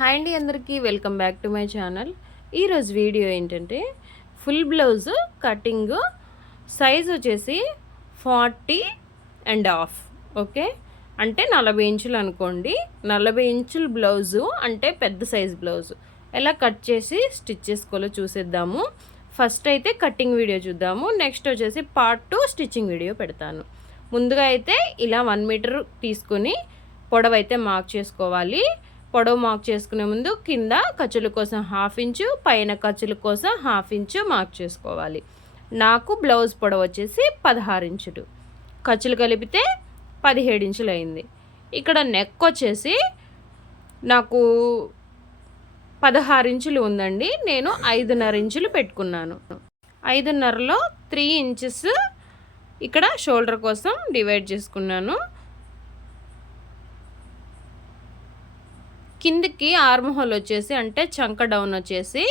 Hi అండి, అందరికీ welcome back to my channel. ఈరోజు వీడియో ఏంటంటే ఫుల్ బ్లౌజ్ కటింగ్ సైజ్ వచ్చేసి 40.5. ఓకే, అంటే 40 ఇంచులు అనుకోండి. 40 ఇంచుల బ్లౌజు అంటే పెద్ద సైజ్ బ్లౌజు ఎలా కట్ చేసి స్టిచ్ చేసుకోవాలో చూసేద్దాము. ఫస్ట్ అయితే కటింగ్ వీడియో చూద్దాము. నెక్స్ట్ వచ్చేసి పార్ట్ 2 స్టిచ్చింగ్ వీడియో పెడతాను. ముందుగా అయితే ఇలా 1 మీటర్ తీసుకొని పొడవు అయితే మార్క్ చేసుకోవాలి. పొడవు మార్క్ చేసుకునే ముందు కింద ఖర్చుల కోసం 1/2 ఇంచు, పైన ఖర్చుల కోసం 1/2 ఇంచు మార్క్ చేసుకోవాలి. నాకు బ్లౌజ్ పొడవు వచ్చేసి 16 ఇంచులు, ఖర్చులు కలిపితే 17 ఇంచులు అయింది. ఇక్కడ నెక్ వచ్చేసి నాకు 16 ఇంచులు ఉందండి. నేను 5.5 ఇంచులు పెట్టుకున్నాను. 5.5లో 3 ఇంచెస్ ఇక్కడ షోల్డర్ కోసం డివైడ్ చేసుకున్నాను. కిందికి ఆర్మ్ హోల్ వచ్చేసి అంటే చంక డౌన్ వచ్చేసి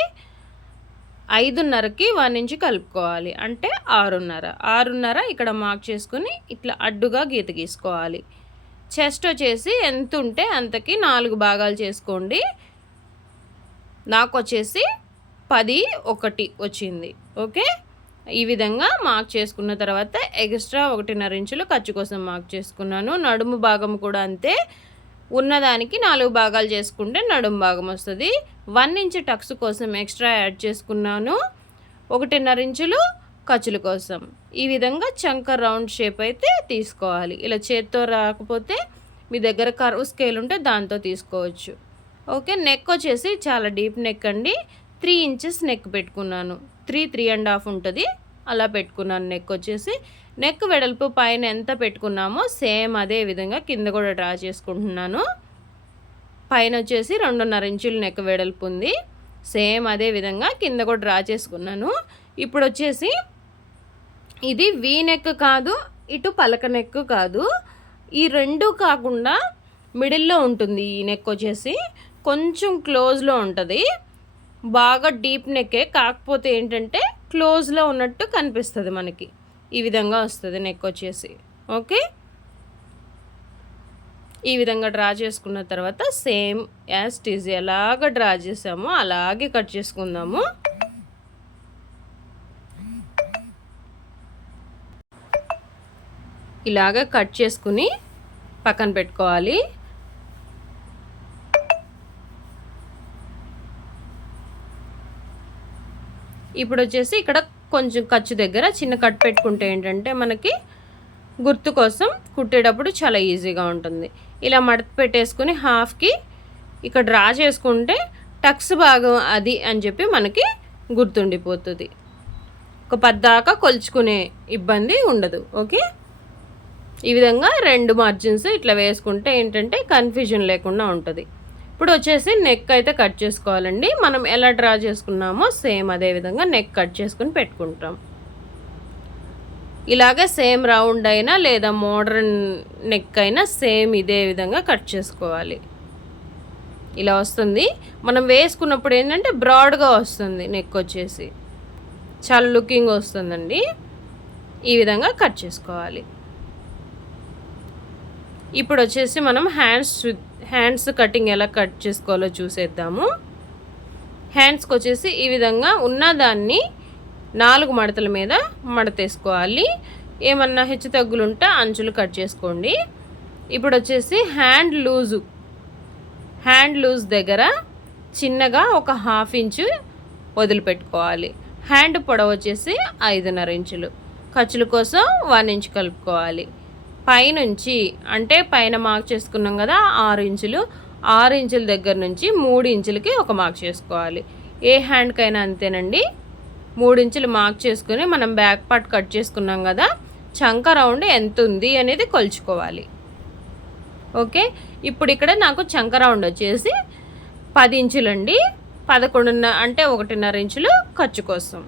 5.5కి 1 ఇంచు కలుపుకోవాలి. అంటే 6.5 ఇక్కడ మార్క్ చేసుకుని ఇట్లా అడ్డుగా గీత గీసుకోవాలి. చెస్ట్ వచ్చేసి ఎంత ఉంటే అంతకి 4 భాగాలు చేసుకోండి. నాకు వచ్చేసి 10.1 వచ్చింది. ఓకే, ఈ విధంగా మార్క్ చేసుకున్న తర్వాత ఎక్స్ట్రా 1.5 ఇంచులు ఖర్చు కోసం మార్క్ చేసుకున్నాను. నడుము భాగం కూడా అంతే, ఉన్నదానికి 4 భాగాలు చేసుకుంటే నడుము భాగం వస్తుంది. 1 ఇంచు టక్స్ కోసం ఎక్స్ట్రా యాడ్ చేసుకున్నాను. 1.5 ఇంచులు ఖర్చుల కోసం. ఈ విధంగా చంక రౌండ్ షేప్ అయితే తీసుకోవాలి. ఇలా చేత్తో రాకపోతే మీ దగ్గర కర్వ్ స్కేల్ ఉంటే దాంతో తీసుకోవచ్చు. ఓకే, నెక్ వచ్చేసి చాలా డీప్ నెక్ అండి. 3 ఇంచెస్ నెక్ పెట్టుకున్నాను. 3.5 ఉంటుంది, అలా పెట్టుకున్నాను. నెక్ వచ్చేసి నెక్ వెడల్పు పైన ఎంత పెట్టుకున్నామో సేమ్ అదే విధంగా కింద కూడా డ్రా చేసుకుంటున్నాను. పైన వచ్చేసి 2.5 ఇంచులు నెక్ వెడల్పు ఉంది. సేమ్ అదే విధంగా కింద కూడా డ్రా చేసుకున్నాను. ఇప్పుడు వచ్చేసి ఇది వీ నెక్ కాదు, ఇటు పలక నెక్ కాదు, ఈ రెండు కాకుండా మిడిల్లో ఉంటుంది. ఈ నెక్ వచ్చేసి కొంచెం క్లోజ్లో ఉంటుంది. బాగా డీప్ నెక్కే, కాకపోతే ఏంటంటే క్లోజ్లో ఉన్నట్టు కనిపిస్తుంది మనకి. ఈ విధంగా వస్తుంది నెక్ వచ్చేసి. ఓకే, ఈ విధంగా డ్రా చేసుకున్న తర్వాత సేమ్ యాజ్ టీజ్ ఎలాగ డ్రా చేసామో అలాగే కట్ చేసుకుందాము. ఇలాగ కట్ చేసుకుని పక్కన పెట్టుకోవాలి. ఇప్పుడు వచ్చేసి ఇక్కడ కొంచెం ఖర్చు దగ్గర చిన్న కట్ పెట్టుకుంటే ఏంటంటే మనకి గుర్తు కోసం కుట్టేటప్పుడు చాలా ఈజీగా ఉంటుంది. ఇలా మడత పెట్టేసుకుని హాఫ్కి ఇక్కడ డ్రా చేసుకుంటే టక్స్ భాగం అది అని చెప్పి మనకి గుర్తుండిపోతుంది. ఒక 10 దాకా కొలుచుకునే ఇబ్బంది ఉండదు. ఓకే, ఈ విధంగా 2 మార్జిన్స్ ఇట్లా వేసుకుంటే ఏంటంటే కన్ఫ్యూజన్ లేకుండా ఉంటుంది. ఇప్పుడు వచ్చేసి నెక్ అయితే కట్ చేసుకోవాలండి. మనం ఎలా డ్రా చేసుకున్నామో సేమ్ అదే విధంగా నెక్ కట్ చేసుకుని పెట్టుకుంటాం. ఇలాగే సేమ్ రౌండ్ అయినా లేదా మోడర్న్ నెక్ అయినా సేమ్ ఇదే విధంగా కట్ చేసుకోవాలి. ఇలా వస్తుంది. మనం వేసుకున్నప్పుడు ఏంటంటే బ్రాడ్గా వస్తుంది. నెక్ వచ్చేసి చాలా లుకింగ్ వస్తుందండి. ఈ విధంగా కట్ చేసుకోవాలి. ఇప్పుడు వచ్చేసి మనం హ్యాండ్స్ కటింగ్ ఎలా కట్ చేసుకోవాలో చూసేద్దాము. హ్యాండ్స్కి వచ్చేసి ఈ విధంగా ఉన్నదాన్ని 4 మడతల మీద మడతేసుకోవాలి. ఏమన్నా హెచ్చు తగ్గులుంటే అంచులు కట్ చేసుకోండి. ఇప్పుడు వచ్చేసి హ్యాండ్ లూజ్ దగ్గర చిన్నగా ఒక 1/2 ఇంచు వదిలిపెట్టుకోవాలి. హ్యాండ్ పొడవు వచ్చేసి 5.5 ఇంచులు, ఖర్చుల కోసం 1 ఇంచు కలుపుకోవాలి. పైనుంచి అంటే పైన మార్క్ చేసుకున్నాం కదా 6 ఇంచులు, 6 ఇంచుల దగ్గర నుంచి 3 ఇంచులకి ఒక మార్క్ చేసుకోవాలి. ఏ హ్యాండ్కైనా అంతేనండి. 3 ఇంచులు మార్క్ చేసుకుని మనం బ్యాక్ పార్ట్ కట్ చేసుకున్నాం కదా, చంక రౌండ్ ఎంత ఉంది అనేది కొలుచుకోవాలి. ఓకే, ఇప్పుడు ఇక్కడ నాకు చంక రౌండ్ వచ్చేసి 10 ఇంచులు అండి. 11 అంటే 1.5 ఇంచులు ఖర్చు కోసం.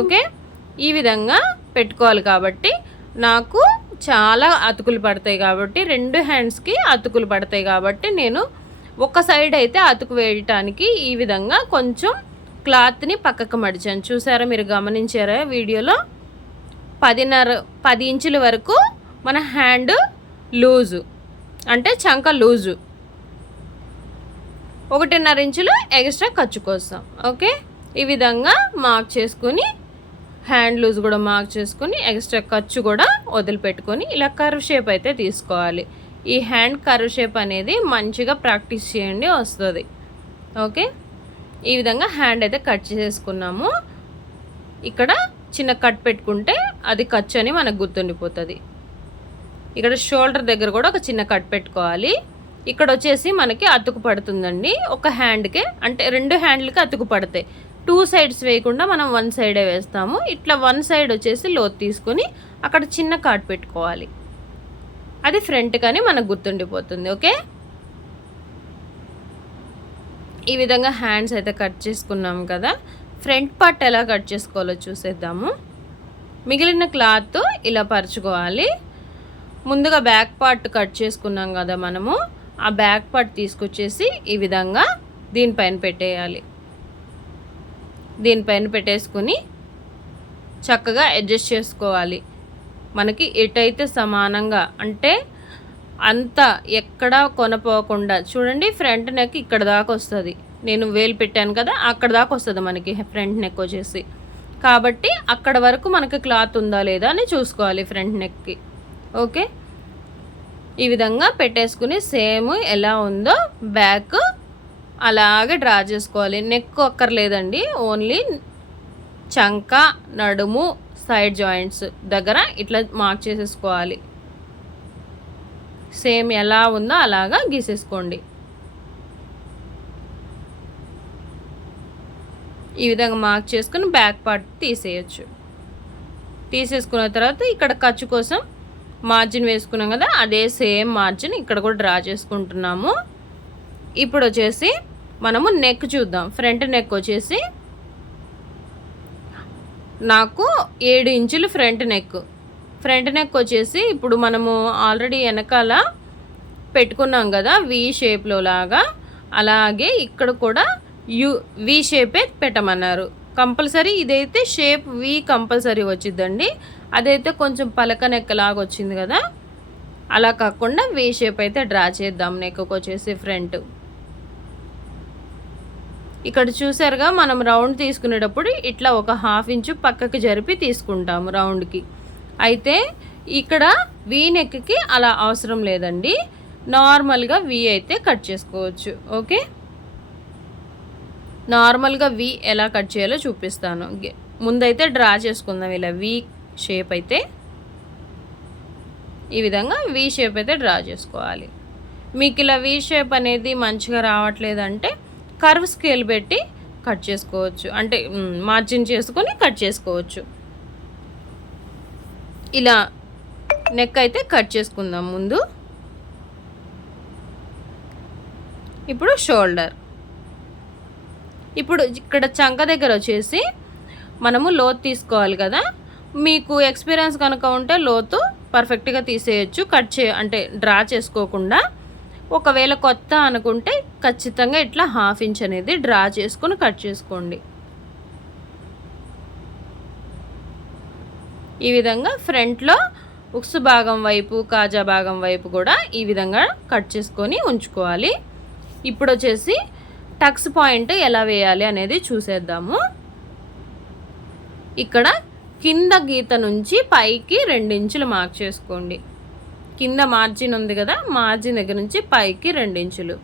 ఓకే, ఈ విధంగా పెట్టుకోవాలి. కాబట్టి నాకు చాలా అతుకులు పడతాయి కాబట్టి 2 హ్యాండ్స్కి అతుకులు పడతాయి కాబట్టి నేను ఒక సైడ్ అయితే అతుకు వేయటానికి ఈ విధంగా కొంచెం క్లాత్ని పక్కకు మడిచాను. చూసారా, మీరు గమనించారా వీడియోలో? 10 ఇంచుల వరకు మన హ్యాండ్ లూజు అంటే చంక లూజు. 1.5 ఇంచులు ఎక్స్ట్రా ఖర్చు కోసం. ఓకే, ఈ విధంగా మార్క్ చేసుకుని హ్యాండ్ లూజ్ కూడా మార్క్ చేసుకుని ఎక్స్ట్రా ఖర్చు కూడా వదిలిపెట్టుకొని ఇలా కర్వ్ షేప్ అయితే తీసుకోవాలి. ఈ హ్యాండ్ కర్వ్ షేప్ అనేది మంచిగా ప్రాక్టీస్ చేయండి, వస్తుంది. ఓకే, ఈ విధంగా హ్యాండ్ అయితే కట్ చేసుకున్నాము. ఇక్కడ చిన్న కట్ పెట్టుకుంటే అది ఖర్చు అని మనకు గుర్తుండిపోతుంది. ఇక్కడ షోల్డర్ దగ్గర కూడా ఒక చిన్న కట్ పెట్టుకోవాలి. ఇక్కడ వచ్చేసి మనకి అతుకు పడుతుందండి ఒక హ్యాండ్కే, అంటే 2 హ్యాండ్లకి అతుకు పడతాయి. 2 సైడ్స్ వేయకుండా మనం 1 సైడే వేస్తాము. ఇట్లా 1 సైడ్ వచ్చేసి లోతు తీసుకొని అక్కడ చిన్న కాట్ పెట్టుకోవాలి. అది ఫ్రంట్ కానీ మనకు గుర్తుండిపోతుంది. ఓకే, ఈ విధంగా హ్యాండ్స్ అయితే కట్ చేసుకున్నాం కదా. ఫ్రంట్ పార్ట్ ఎలా కట్ చేసుకోవాలో చూసేద్దాము. మిగిలిన క్లాత్ ఇలా పరుచుకోవాలి. ముందుగా బ్యాక్ పార్ట్ కట్ చేసుకున్నాం కదా మనము, ఆ బ్యాక్ పార్ట్ తీసుకొచ్చేసి ఈ విధంగా దీనిపైన పెట్టేయాలి. దీనిపైన పెట్టేసుకుని చక్కగా అడ్జస్ట్ చేసుకోవాలి. మనకి ఎటైతే సమానంగా, అంటే అంత ఎక్కడ కొనపోకుండా చూడండి. ఫ్రంట్ నెక్ ఇక్కడ దాకా వస్తుంది. నేను వేలు పెట్టాను కదా, అక్కడ దాకా వస్తుంది మనకి ఫ్రంట్ నెక్ వచ్చేసి. కాబట్టి అక్కడ వరకు మనకి క్లాత్ ఉందా లేదా అని చూసుకోవాలి ఫ్రంట్ నెక్కి. ఓకే, ఈ విధంగా పెట్టేసుకుని సేమ్ ఎలా ఉందో బ్యాక్ అలాగే డ్రా చేసుకోవాలి. నెక్ అక్కర్లేదండి, ఓన్లీ చంక, నడుము, సైడ్ జాయింట్స్ దగ్గర ఇట్లా మార్క్ చేసేసుకోవాలి. సేమ్ ఎలా ఉందో అలాగా గీసేసుకోండి. ఈ విధంగా మార్క్ చేసుకుని బ్యాక్ పార్ట్ తీసేయచ్చు. తీసేసుకున్న తర్వాత ఇక్కడ ఖర్చు కోసం మార్జిన్ వేసుకున్నాం కదా, అదే సేమ్ మార్జిన్ ఇక్కడ కూడా డ్రా చేసుకుంటున్నాము. ఇప్పుడు వచ్చేసి మనము నెక్ చూద్దాం. ఫ్రంట్ నెక్ వచ్చేసి నాకు 7 ఇంచులు ఫ్రంట్ నెక్. ఫ్రంట్ నెక్ వచ్చేసి ఇప్పుడు మనము ఆల్రెడీ వెనకాల పెట్టుకున్నాం కదా వి షేప్లో లాగా, అలాగే ఇక్కడ కూడా వి షేపే పెట్టమన్నారు. కంపల్సరీ ఇదైతే షేప్ వి కంపల్సరీ వచ్చిందండి. అదైతే కొంచెం పలక నెక్ లాగా వచ్చింది కదా, అలా కాకుండా వి షేప్ అయితే డ్రా చేద్దాం నెక్కు వచ్చేసి ఫ్రంట్. ఇక్కడ చూసారుగా, మనం రౌండ్ తీసుకునేటప్పుడు ఇట్లా ఒక 1/2 ఇంచు పక్కకి జరిపి తీసుకుంటాము రౌండ్కి. అయితే ఇక్కడ వి నెక్కి అలా అవసరం లేదండి, నార్మల్గా వి అయితే కట్ చేసుకోవచ్చు. ఓకే, నార్మల్గా వి ఎలా కట్ చేయాలో చూపిస్తాను. ముందైతే డ్రా చేసుకుందాం ఇలా వి షేప్ అయితే. ఈ విధంగా వి షేప్ అయితే డ్రా చేసుకోవాలి. మీకు ఇలా వి షేప్ అనేది మంచిగా రావట్లేదంటే కర్వ్ స్కేల్ పెట్టి కట్ చేసుకోవచ్చు, అంటే మార్జిన్ చేసుకొని కట్ చేసుకోవచ్చు. ఇలా నెక్ అయితే కట్ చేసుకుందాం ముందు. ఇప్పుడు షోల్డర్. ఇప్పుడు ఇక్కడ చంక దగ్గర వచ్చేసి మనము లోతు తీసుకోవాలి కదా. మీకు ఎక్స్పీరియన్స్ కనుక ఉంటే లోతు పర్ఫెక్ట్గా తీసేయచ్చు, అంటే డ్రా చేసుకోకుండా. ఒకవేళ కొత్త అనుకుంటే ఖచ్చితంగా ఇట్లా 1/2 ఇంచ్ అనేది డ్రా చేసుకుని కట్ చేసుకోండి. ఈ విధంగా ఫ్రంట్లో ఉక్సు భాగం వైపు, కాజా భాగం వైపు కూడా ఈ విధంగా కట్ చేసుకొని ఉంచుకోవాలి. ఇప్పుడు వచ్చేసి టక్స్ పాయింట్ ఎలా వేయాలి అనేది చూసేద్దాము. ఇక్కడ కింద గీత నుంచి పైకి 2 ఇంచులు మార్క్ చేసుకోండి. కింద మార్జిన్ ఉంది కదా, మార్జిన్ దగ్గర నుంచి పైకి 2 ఇంచులు.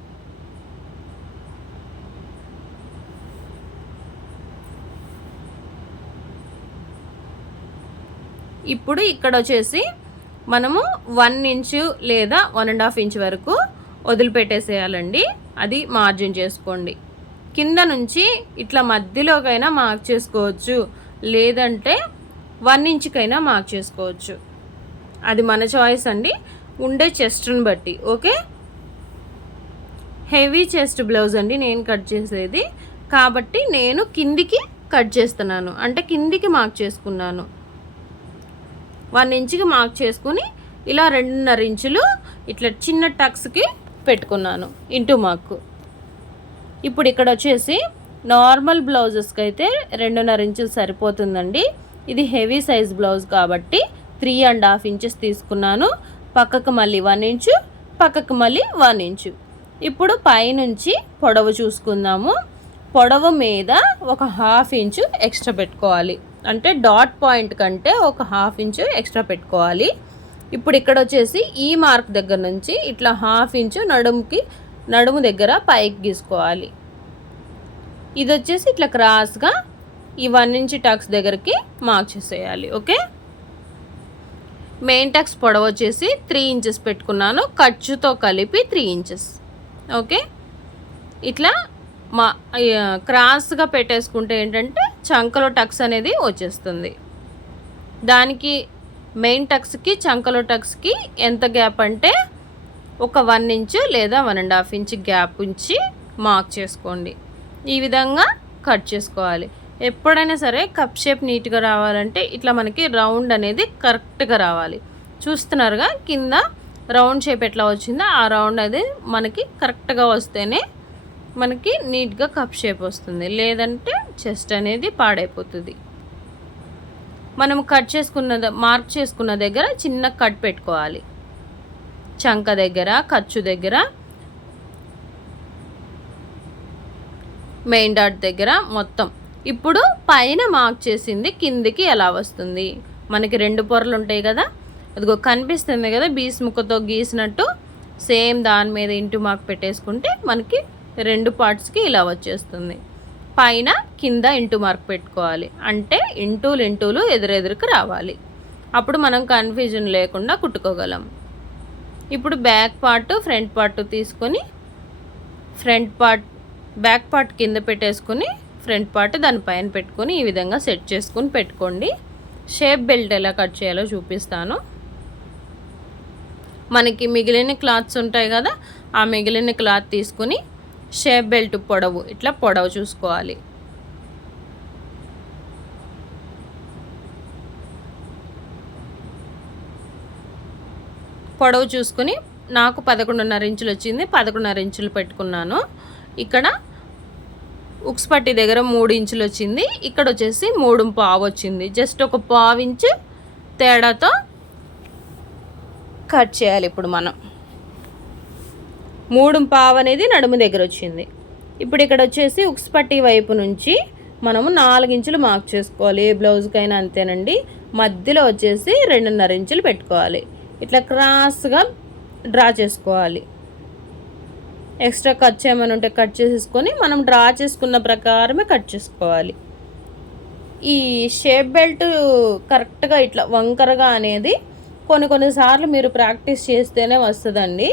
ఇప్పుడు ఇక్కడ వచ్చేసి మనము 1 ఇంచు లేదా 1.5 ఇంచ్ వరకు వదిలిపెట్టేసేయాలండి. అది మార్జిన్ చేసుకోండి. కింద నుంచి ఇట్లా మధ్యలోకైనా మార్క్ చేసుకోవచ్చు, లేదంటే 1 ఇంచుకైనా మార్క్ చేసుకోవచ్చు. అది మన చాయిస్ అండి, ఉండే చెస్ట్ని బట్టి. ఓకే, హెవీ చెస్ట్ బ్లౌజ్ అండి నేను కట్ చేసేది, కాబట్టి నేను కిందికి కట్ చేస్తున్నాను, అంటే కిందికి మార్క్ చేసుకున్నాను. 1 ఇంచుకి మార్క్ చేసుకుని ఇలా 2.5 ఇంచులు ఇట్లా చిన్న టక్స్కి పెట్టుకున్నాను ఇంటూ మార్కు. ఇప్పుడు ఇక్కడ వచ్చేసి నార్మల్ బ్లౌజెస్కి అయితే 2.5 ఇంచులు సరిపోతుందండి. ఇది హెవీ సైజ్ బ్లౌజ్ కాబట్టి 3.5 ఇంచెస్ తీసుకున్నాను. పక్కకు మళ్ళీ 1 ఇంచు, పక్కకు మళ్ళీ 1 ఇంచు. ఇప్పుడు పైనుంచి పొడవు చూసుకుందాము. పొడవు మీద ఒక 1/2 ఇంచు ఎక్స్ట్రా పెట్టుకోవాలి. అంటే డాట్ పాయింట్ కంటే ఒక 1/2 ఇంచు ఎక్స్ట్రా పెట్టుకోవాలి. ఇప్పుడు ఇక్కడ వచ్చేసి ఈ మార్క్ దగ్గర నుంచి ఇట్లా 1/2 ఇంచు నడుము దగ్గర పైకి గీసుకోవాలి. ఇది వచ్చేసి ఇట్లా క్రాస్గా ఈ 1 ఇంచ్ టక్స్ దగ్గరికి మార్క్ చేసేయాలి. ఓకే, మెయిన్ టక్స్ పొడవు వచ్చేసి 3 ఇంచెస్ పెట్టుకున్నాను, ఖర్చుతో కలిపి 3 ఇంచెస్. ఓకే, ఇట్లా క్రాస్గా పెట్టేసుకుంటే ఏంటంటే చంకలో టక్స్ అనేది వచ్చేస్తుంది. దానికి మెయిన్ టక్స్కి చంకలో టక్స్కి ఎంత గ్యాప్ అంటే ఒక 1 ఇంచు లేదా 1.5 ఇంచ్ గ్యాప్ ఉంచి మార్క్ చేసుకోండి. ఈ విధంగా కట్ చేసుకోవాలి. ఎప్పుడైనా సరే కప్ షేప్ నీట్గా రావాలంటే ఇట్లా మనకి రౌండ్ అనేది కరెక్ట్గా రావాలి. చూస్తున్నారుగా కింద రౌండ్ షేప్ ఎట్లా వచ్చిందో ఆ రౌండ్ అది మనకి కరెక్ట్గా వస్తేనే మనకి నీట్గా కప్ షేప్ వస్తుంది. లేదంటే చెస్ట్ అనేది పాడైపోతుంది. మనం మార్క్ చేసుకున్న దగ్గర చిన్న కట్ పెట్టుకోవాలి. చంక దగ్గర, ఖర్చు దగ్గర, మెయిన్ డాట్ దగ్గర మొత్తం. ఇప్పుడు పైన మార్క్ చేసింది కిందికి ఎలా వస్తుంది? మనకి 2 పొరలు ఉంటాయి కదా, అదిగో కనిపిస్తుంది కదా బీస్ ముక్కతో గీసినట్టు. సేమ్ దాని మీద ఇంటూ మార్క్ పెట్టేసుకుంటే మనకి 2 పార్ట్స్కి ఇలా వచ్చేస్తుంది. పైన కింద ఇంటూ మార్క్ పెట్టుకోవాలి. అంటే ఇంటూలు ఎదురెదురుకు రావాలి. అప్పుడు మనం కన్ఫ్యూజన్ లేకుండా కుట్టుకోగలం. ఇప్పుడు బ్యాక్ పార్ట్ ఫ్రంట్ పార్ట్ తీసుకొని బ్యాక్ పార్ట్ కింద పెట్టేసుకొని ఫ్రంట్ పార్ట్ దానిపైన పెట్టుకొని ఈ విధంగా సెట్ చేసుకుని పెట్టుకోండి. షేప్ బెల్ట్ ఎలా కట్ చేయాలో చూపిస్తాను. మనకి మిగిలిన క్లాత్స్ ఉంటాయి కదా, ఆ మిగిలిన క్లాత్ తీసుకుని షేప్ బెల్ట్ పొడవు ఇట్లా పొడవు చూసుకోవాలి. పొడవు చూసుకుని నాకు 11.5 ఇంచులు వచ్చింది, 11.5 ఇంచులు పెట్టుకున్నాను. ఇక్కడ ఉక్స్ పట్టి దగ్గర 3 ఇంచులు వచ్చింది, ఇక్కడ వచ్చేసి 3.5 వచ్చింది. జస్ట్ ఒక 1/2 ఇంచు తేడాతో కట్ చేయాలి. ఇప్పుడు మనం 3.5 అనేది నడుము దగ్గర వచ్చింది. ఇప్పుడు ఇక్కడ వచ్చేసి ఉక్స్ పట్టి వైపు నుంచి మనము 4 ఇంచులు మార్క్ చేసుకోవాలి. ఏ బ్లౌజ్కైనా అంతేనండి. మధ్యలో వచ్చేసి 2.5 ఇంచులు పెట్టుకోవాలి. ఇట్లా క్రాస్గా డ్రా చేసుకోవాలి. ఎక్స్ట్రా కట్ చేయమని ఉంటే కట్ చేసేసుకొని మనం డ్రా చేసుకున్న ప్రకారమే కట్ చేసుకోవాలి. ఈ షేప్ బెల్ట్ కరెక్ట్గా ఇట్లా వంకరగా అనేది కొన్నిసార్లు మీరు ప్రాక్టీస్ చేస్తేనే వస్తుందండి.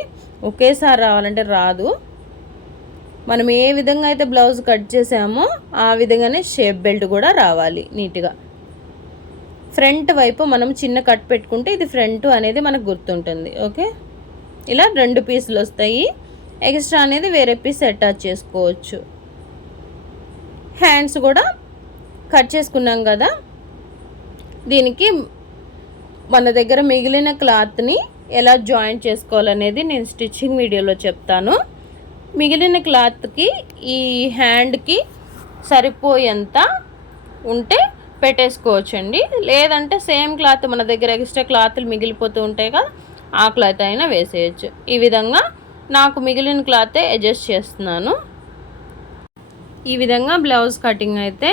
ఒకేసారి రావాలంటే రాదు. మనం ఏ విధంగా అయితే బ్లౌజ్ కట్ చేసామో ఆ విధంగానే షేప్ బెల్ట్ కూడా రావాలి నీట్గా. ఫ్రంట్ వైపు మనం చిన్న కట్ పెట్టుకుంటే ఇది ఫ్రంట్ అనేది మనకు గుర్తుంటుంది. ఓకే, ఇలా 2 పీసులు వస్తాయి. ఎక్స్ట్రా అనేది వేరే పీస్ అటాచ్ చేసుకోవచ్చు. హ్యాండ్స్ కూడా కట్ చేసుకున్నాం కదా, దీనికి మన దగ్గర మిగిలిన క్లాత్ని ఎలా జాయింట్ చేసుకోవాలనేది నేను స్టిచ్చింగ్ వీడియోలో చెప్తాను. మిగిలిన క్లాత్కి ఈ హ్యాండ్కి సరిపోయేంత ఉంటే పెట్టేసుకోవచ్చండి. లేదంటే సేమ్ క్లాత్ మన దగ్గర ఎక్స్ట్రా క్లాత్లు మిగిలిపోతూ ఉంటాయి కదా, ఆ క్లాత్ అయినా వేసేయచ్చు. ఈ విధంగా నాకు మిగిలిన క్లాతే అడ్జస్ట్ చేస్తున్నాను. ఈ విధంగా బ్లౌజ్ కటింగ్ అయితే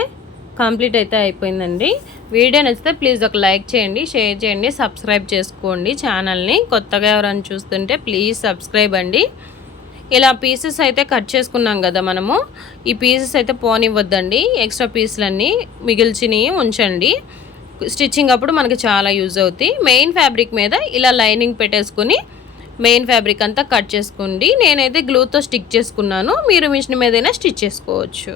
కంప్లీట్ అయితే అయిపోయిందండి. వీడియో నచ్చితే ప్లీజ్ ఒక లైక్ చేయండి, షేర్ చేయండి, సబ్స్క్రైబ్ చేసుకోండి ఛానల్ని. కొత్తగా ఎవరైనా చూస్తుంటే ప్లీజ్ సబ్స్క్రైబ్ అండి. ఇలా పీసెస్ అయితే కట్ చేసుకున్నాం కదా మనము, ఈ పీసెస్ అయితే పోనివ్వద్దండి. ఎక్స్ట్రా పీసులన్నీ మిగిల్చినవి ఉంచండి. స్టిచ్చింగ్ అప్పుడు మనకి చాలా యూజ్ అవుతాయి. మెయిన్ ఫ్యాబ్రిక్ మీద ఇలా లైనింగ్ పెట్టేసుకుని మెయిన్ ఫ్యాబ్రిక్ అంతా కట్ చేసుకోండి. నేనైతే గ్లూతో స్టిక్ చేసుకున్నాను, మీరు మిషన్ మీదైనా స్టిచ్ చేసుకోవచ్చు.